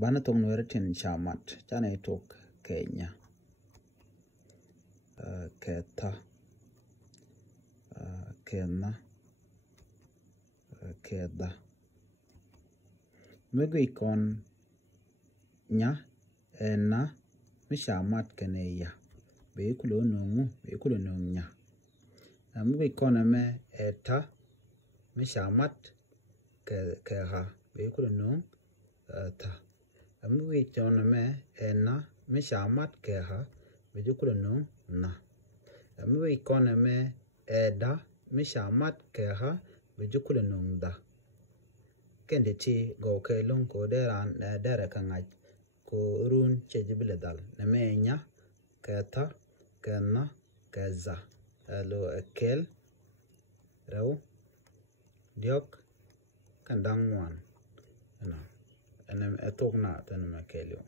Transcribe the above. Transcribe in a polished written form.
Bana tong nueretin chamat. Chana itok Kenya. Keta. Kena. Keda. Mego ikon nya. Ena. Mishamat keneya. Beikulo nungu. Beikulo nunya. Mego ikon me eta. Mishamat keha. Beikulo nung. Ta. Mego ikon me ena. Mishamat keha. Beikulo nung. Na. Mego ikon me eda. Mishamat keha. Beikulo nung da. Kendi ti go ke lung ko deran dere kangaj ko run chejibile dal neme nya keta kena keza lo ekel raw diok kandang wan enem etok na tanema kelyo.